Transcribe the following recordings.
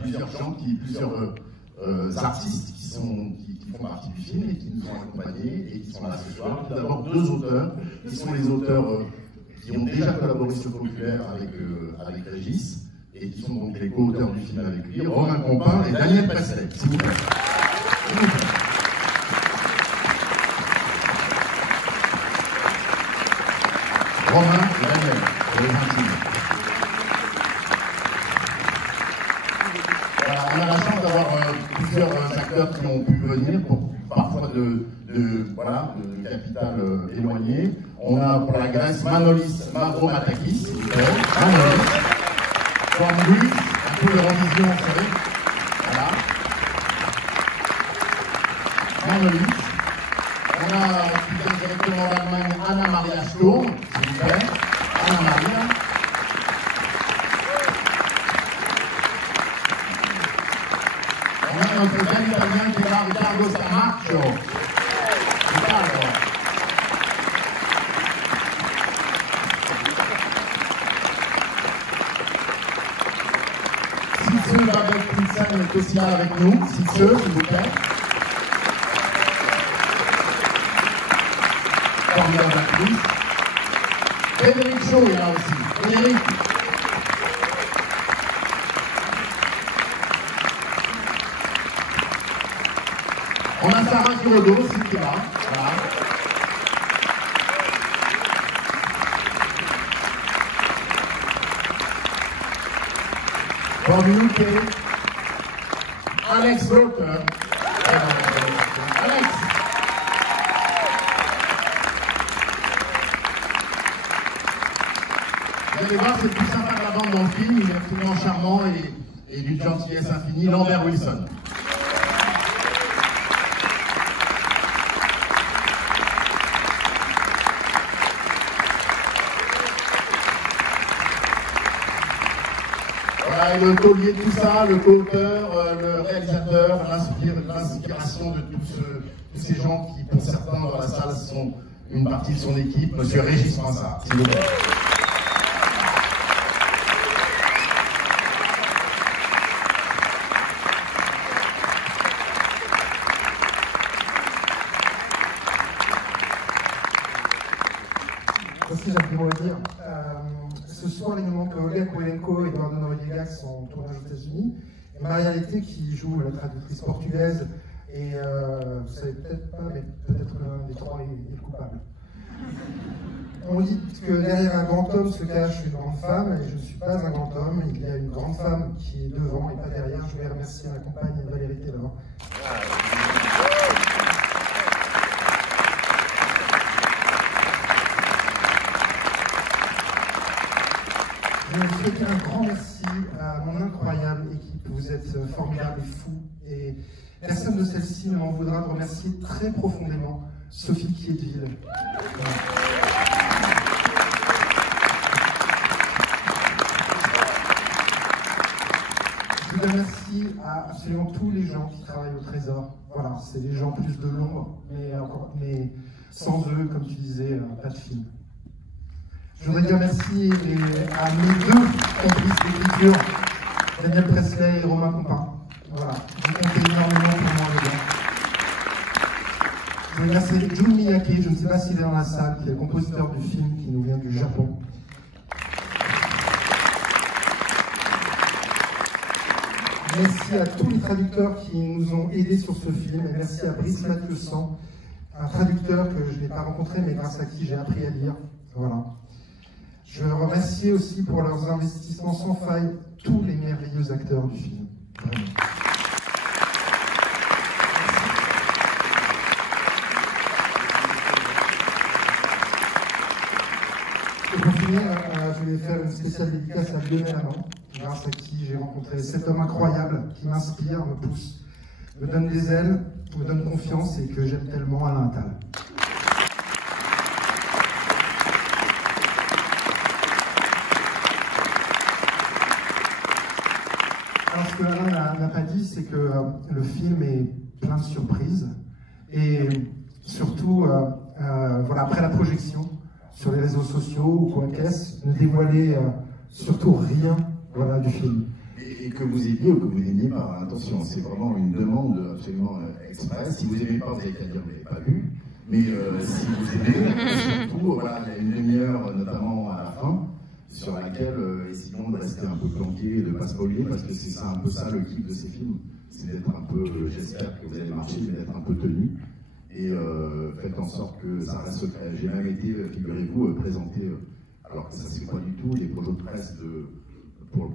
plusieurs gens, plusieurs artistes qui font partie du film et qui nous ont accompagnés et qui sont là ce soir. Tout d'abord, deux auteurs, qui sont les auteurs qui ont déjà collaboré sur Populaire avec Régis, et qui sont donc les co-auteurs du film avec lui, Romain Compin et Daniel Presley, s'il vous plaît. S'il vous plaît. Romain et Daniel, pour les intimes. Voilà, on a la chance d'avoir plusieurs acteurs qui ont pu venir, parfois de capitales éloignées. On a pour la Grèce Manolis Mavromatakis, s'il vous plaît. Manolis. Comme lui, un peu l'Eurovision, vous savez. Voilà. Manolis. On a qui vient directement d'Allemagne, Anna Maria Sturm, s'il vous plaît. Anna Maria. On a notre bel italien qui est là, Riccardo Stamaccio. Riccardo. Sitze Babel Prinsen est aussi là avec nous. Sitze, s'il vous plaît. Formidable actrice. Frédéric Shaw est là aussi. Frédéric. On a Sarah Giraudot aussi qui est là. Voilà. From UK, Alex Walker. Alex. Vous allez voir, c'est le plus sympa de la bande dans le film. Il est absolument charmant et d'une gentillesse infinie. Lambert Wilson. Voilà, et le taulier de tout ça, le co-auteur, le réalisateur, l'inspiration de tous ces gens qui, pour certains dans la salle, sont une partie de son équipe, Monsieur Régis Mansart, s'il vous plaît. Aussi, j'ai un petit mot à dire. Ce soir, il nous manque Olga Kurylenko et Eduardo Noriega qui sont en tournage aux États-Unis. Et Maria Lete qui joue la traductrice portugaise. Et vous savez peut-être pas, mais peut-être l'un des trois est le coupable. On dit que derrière un grand homme se cache une grande femme, et je ne suis pas un grand homme. Il y a une grande femme qui est devant et pas derrière. Je voulais remercier ma compagne Valérie Taylor. Je veux souhaiter un grand merci à mon incroyable équipe. Vous êtes formidables et fous. Et personne de celle-ci ne m'en voudra de remercier très profondément Sophie Kiedville. Voilà. Je vous remercie à absolument tous les gens qui travaillent au Trésor. Voilà, c'est des gens plus de l'ombre, mais sans eux, comme tu disais, pas de film. Je voudrais dire merci à mes deux complices d'écriture, Daniel Presley et Romain Compin. Voilà, vous comptez énormément pour moi, les gars. Je veux remercier Jun Miyake, je ne sais pas s'il est dans la salle, qui est le compositeur du film qui nous vient du Japon. Merci à tous les traducteurs qui nous ont aidés sur ce film. Et merci à Brice Mathieu-San, un traducteur que je n'ai pas rencontré, mais grâce à qui j'ai appris à lire. Voilà. Je veux remercier aussi pour leurs investissements sans faille tous les merveilleux acteurs du film. Vraiment. Et pour finir, je voulais faire une spéciale dédicace à Lionel Amand, grâce à qui j'ai rencontré cet homme incroyable qui m'inspire, me pousse, me donne des ailes, me donne confiance et que j'aime tellement, Alain Attal. Alors ce que Alain n'a pas dit, c'est que le film est plein de surprises et surtout, voilà, après la projection, sur les réseaux sociaux ou quoi qu'est-ce, ne dévoilez surtout rien, voilà, du film. Et et que vous aimiez ou que vous n'aimiez pas. Attention, c'est vraiment une demande absolument express. Si vous n'aimez pas, vous n'avez qu'à dire que vous n'avez pas vu. Mais si vous aimez, surtout, voilà, il y a une demi-heure, notamment à la fin, sur laquelle essayons de rester un peu planqué et de ne pas spoiler, parce que c'est un peu ça le kiff de ces films. C'est d'être un peu, j'espère que vous allez marcher, mais d'être un peu tenu. Et faites en sorte que ça reste secret. J'ai même été, figurez-vous, présenté, alors que ça c'est pas du tout, des projets de presse pour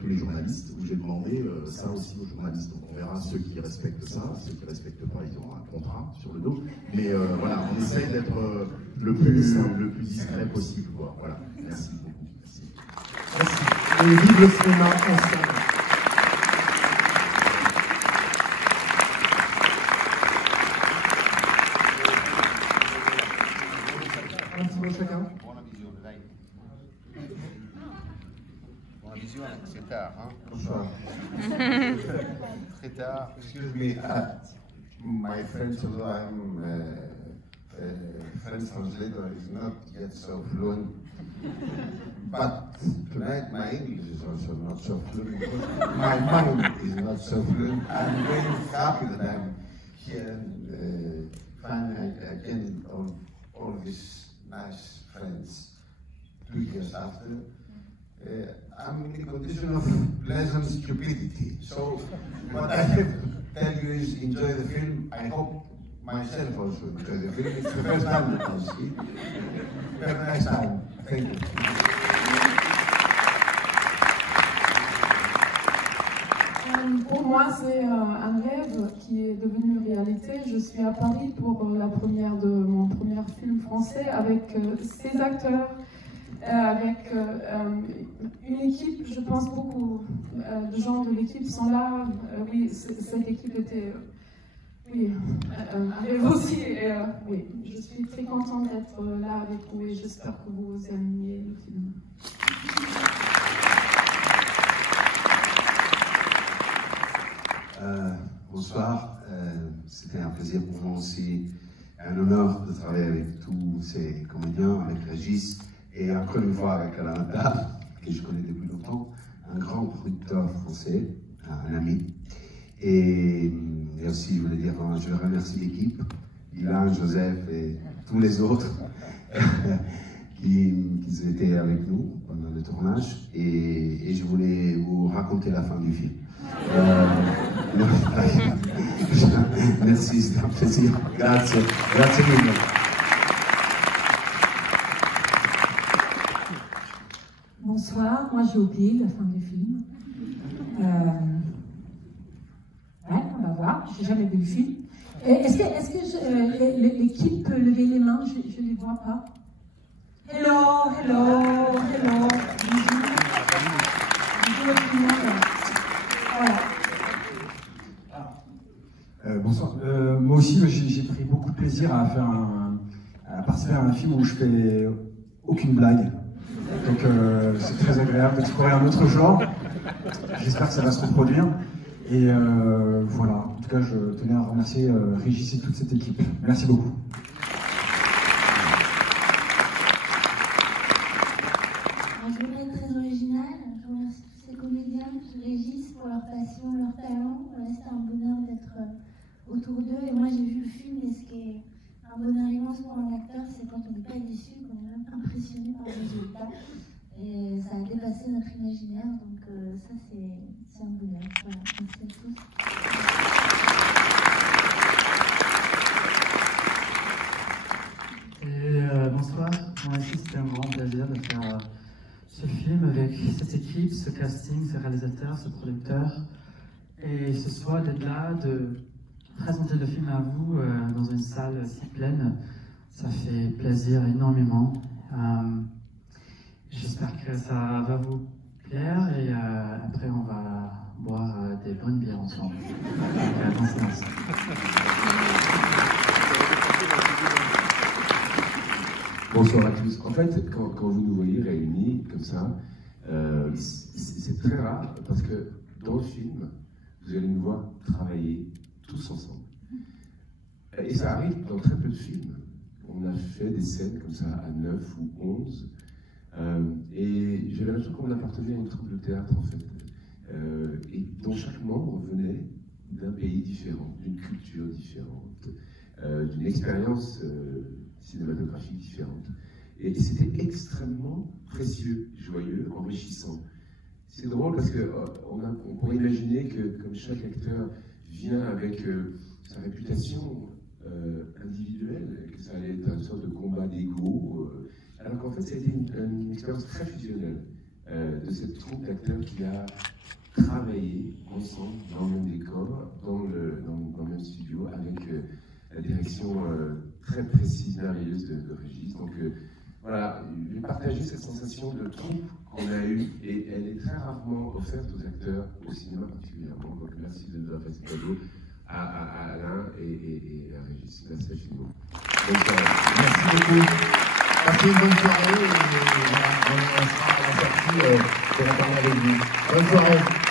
tous les journalistes, où j'ai demandé ça aussi aux journalistes. Donc on verra ceux qui respectent ça, ceux qui ne respectent pas, ils auront un contrat sur le dos. Mais voilà, on essaye d'être le plus discret possible. Quoi. Voilà, merci beaucoup. Merci. Merci. Et vive le cinéma ancien. Un petit mot chacun. Buona visione, dai. Buona visione, c'est tard, hein? Bonsoir. Très tard. Excuse me, my French, although I'm French translator, is not yet so fluent. But tonight my English is also not so fluent. My mind is not so fluent. I'm very happy that I'm here and finally again all these nice friends 2 years after. I'm in a condition of pleasant stupidity. So what I have to tell you is enjoy the film. I hope myself also enjoy the film. It's the first time that I see it. Have a nice time. Thank you. Pour moi, c'est un rêve qui est devenu réalité. Je suis à Paris pour la première de mon premier film français avec ces acteurs, avec une équipe. Je pense beaucoup de gens de l'équipe sont là. Oui, cette équipe était avec vous aussi. Et, oui, je suis très contente d'être là avec vous et j'espère que vous aimiez le film. Bonsoir, c'était un plaisir pour moi aussi, un honneur de travailler avec tous ces comédiens, avec Régis et encore une fois avec Alain Attal, que je connais depuis longtemps, un grand producteur français, un ami. Et aussi, je voulais dire, je remercie l'équipe, Ilan, Joseph et tous les autres qui étaient avec nous pendant le tournage. Et je voulais vous raconter la fin du film. Merci, c'est un plaisir. Grazie. Grazie mille. Bonsoir, moi j'ai oublié la fin du film. Ouais, on va voir, j'ai jamais vu le film. Est-ce que l'équipe peut lever les mains? Je ne les vois pas. Hello, hello, hello. Bonjour. Bonjour tout le monde. Voilà. Bonsoir. Moi aussi, j'ai pris beaucoup de plaisir à participer à un film où je fais aucune blague. Donc c'est très agréable d'explorer un autre genre. J'espère que ça va se reproduire. Et voilà. En tout cas, je tenais à remercier Régis et toute cette équipe. Merci beaucoup. Je voudrais être très originale. Je remercie tous ces comédiens, Régis, pour leur passion, leur talent. C'est un bonheur d'être autour d'eux. Et moi, j'ai vu le film, et ce qui est un bonheur immense pour un acteur, c'est quand on n'est pas déçu, qu'on est même impressionné par le résultat. Et ça a dépassé notre imaginaire, donc ça, c'est un bonheur. Voilà, merci à tous. Et bonsoir, moi aussi c'était un grand plaisir de faire ce film avec cette équipe, ce casting, ce réalisateur, ce producteur. Et ce soir d'être là, de présenter le film à vous dans une salle si pleine, ça fait plaisir énormément. J'espère que ça va vous plaire et après on va boire des bonnes bières ensemble. Donc, bon séance. Bonsoir à tous. En fait, quand vous nous voyez réunis comme ça, c'est très rare parce que dans le film, vous allez nous voir travailler tous ensemble. Et ça arrive dans très peu de films. On a fait des scènes comme ça à 9 ou 11. Et j'avais l'impression qu'on appartenait à une troupe de théâtre en fait. dont chaque membre venait d'un pays différent, d'une culture différente, d'une expérience cinématographique différente. Et c'était extrêmement précieux, joyeux, enrichissant. C'est drôle parce qu'on pourrait imaginer que comme chaque acteur vient avec sa réputation individuelle, que ça allait être une sorte de combat d'ego, alors qu'en fait ça a été une expérience très fusionnelle de cette troupe d'acteurs qui a travaillé ensemble dans le même décor, dans le même studio, avec la direction très précise, merveilleuse de Régis. Donc voilà, je vais partager cette sensation de troupe qu'on a eue, et elle est très rarement offerte aux acteurs, au cinéma particulièrement. Donc merci de nous avoir fait ce cadeau à Alain et à Régis. Merci infiniment. Merci beaucoup. Passez une bonne soirée et voilà, on sera à la sortie pour en parler avec vous. Bonne soirée.